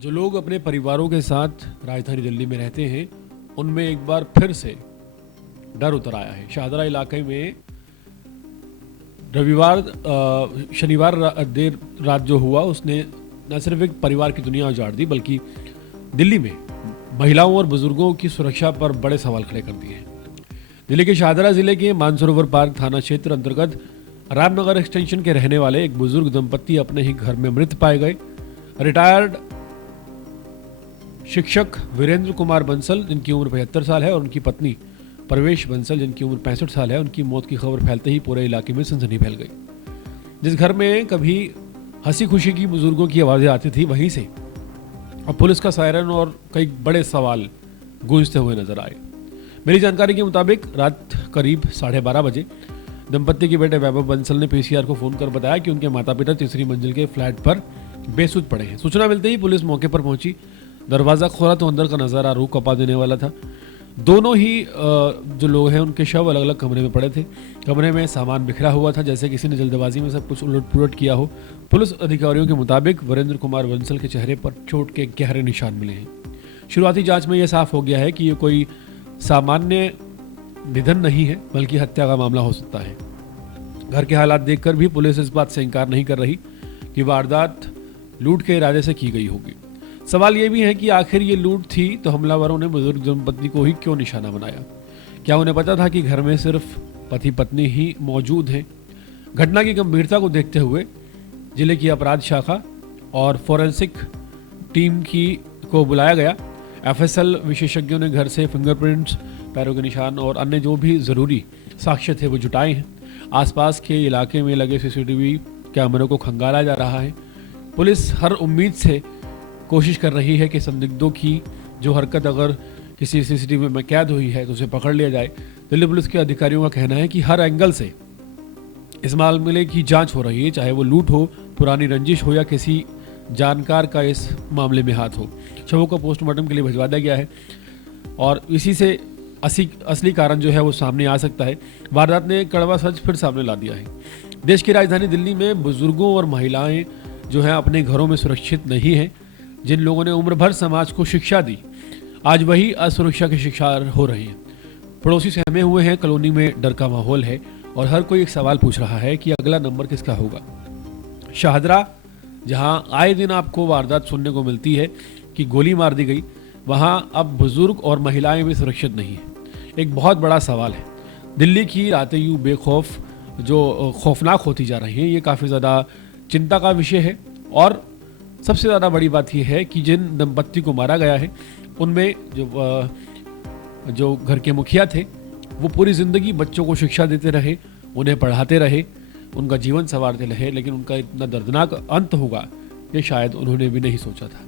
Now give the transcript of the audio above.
जो लोग अपने परिवारों के साथ राजधानी दिल्ली में रहते हैं उनमें एक बार फिर से डर उतर आया है। शाहदरा इलाके में शनिवार देर रात जो हुआ उसने न सिर्फ एक परिवार की दुनिया उजाड़ दी बल्कि दिल्ली में महिलाओं और बुजुर्गों की सुरक्षा पर बड़े सवाल खड़े कर दिए हैं। दिल्ली के शाहदरा जिले के मानसरोवर पार्क थाना क्षेत्र अंतर्गत रामनगर एक्सटेंशन के रहने वाले एक बुजुर्ग दंपत्ति अपने ही घर में मृत पाए गए। रिटायर्ड शिक्षक वीरेंद्र कुमार बंसल जिनकी उम्र 75 साल है और उनकी पत्नी परवेश बंसल जिनकी उम्र 65 साल है, उनकी मौत की खबर फैलते ही पूरे इलाके में सनसनी फैल गई। जिस घर में कभी हंसी खुशी की बुजुर्गों की आवाज़ें आती थी वहीं से अब पुलिस का सायरन और कई बड़े सवाल गूंजते हुए नजर आए। मेरी जानकारी के मुताबिक रात करीब 12:30 बजे दंपत्ति के बेटे वैभव बंसल ने पीसीआर को फोन कर बताया कि उनके माता पिता तीसरी मंजिल के फ्लैट पर बेसुध पड़े हैं। सूचना मिलते ही पुलिस मौके पर पहुंची। दरवाज़ा खोला तो अंदर का नज़ारा रूह कपा देने वाला था। दोनों ही जो लोग हैं उनके शव अलग अलग कमरे में पड़े थे। कमरे में सामान बिखरा हुआ था, जैसे किसी ने जल्दबाजी में सब कुछ उलट पुलट किया हो। पुलिस अधिकारियों के मुताबिक वीरेंद्र कुमार बंसल के चेहरे पर चोट के गहरे निशान मिले हैं। शुरुआती जांच में यह साफ हो गया है कि ये कोई सामान्य निधन नहीं है बल्कि हत्या का मामला हो सकता है। घर के हालात देखकर भी पुलिस इस बात से इनकार नहीं कर रही कि वारदात लूट के इरादे से की गई होगी। सवाल ये भी है कि आखिर ये लूट थी तो हमलावरों ने बुजुर्ग दंपत्ति को ही क्यों निशाना बनाया? क्या उन्हें पता था कि घर में सिर्फ पति पत्नी ही मौजूद हैं? घटना की गंभीरता को देखते हुए जिले की अपराध शाखा और फोरेंसिक टीम को बुलाया गया। एफएसएल विशेषज्ञों ने घर से फिंगरप्रिंट्स, पैरों के निशान और अन्य जो भी ज़रूरी साक्ष्य थे वो जुटाए हैं। आसपास के इलाके में लगे सीसीटीवी कैमरों को खंगाला जा रहा है। पुलिस हर उम्मीद से कोशिश कर रही है कि संदिग्धों की जो हरकत अगर किसी सीसीटीवी में कैद हुई है तो उसे पकड़ लिया जाए। दिल्ली पुलिस के अधिकारियों का कहना है कि हर एंगल से इस मामले की जांच हो रही है, चाहे वो लूट हो, पुरानी रंजिश हो या किसी जानकार का इस मामले में हाथ हो। शवों को पोस्टमार्टम के लिए भिजवा दिया गया है और इसी से असली कारण जो है वो सामने आ सकता है। वारदात ने कड़वा सच फिर सामने ला दिया है। देश की राजधानी दिल्ली में बुजुर्गों और महिलाएं जो हैं अपने घरों में सुरक्षित नहीं हैं। जिन लोगों ने उम्र भर समाज को शिक्षा दी आज वही असुरक्षा के शिकार हो रहे हैं। पड़ोसी सहमे हुए हैं, कॉलोनी में डर का माहौल है और हर कोई एक सवाल पूछ रहा है कि अगला नंबर किसका होगा। शाहदरा जहां आए दिन आपको वारदात सुनने को मिलती है कि गोली मार दी गई, वहां अब बुजुर्ग और महिलाएं भी सुरक्षित नहीं है। एक बहुत बड़ा सवाल है। दिल्ली की रातें यूं बेखौफ जो खौफनाक होती जा रही हैं, ये काफ़ी ज़्यादा चिंता का विषय है। और सबसे ज़्यादा बड़ी बात यह है कि जिन दंपत्ति को मारा गया है उनमें जो घर के मुखिया थे वो पूरी ज़िंदगी बच्चों को शिक्षा देते रहे, उन्हें पढ़ाते रहे, उनका जीवन संवारते रहे, लेकिन उनका इतना दर्दनाक अंत होगा ये शायद उन्होंने भी नहीं सोचा था।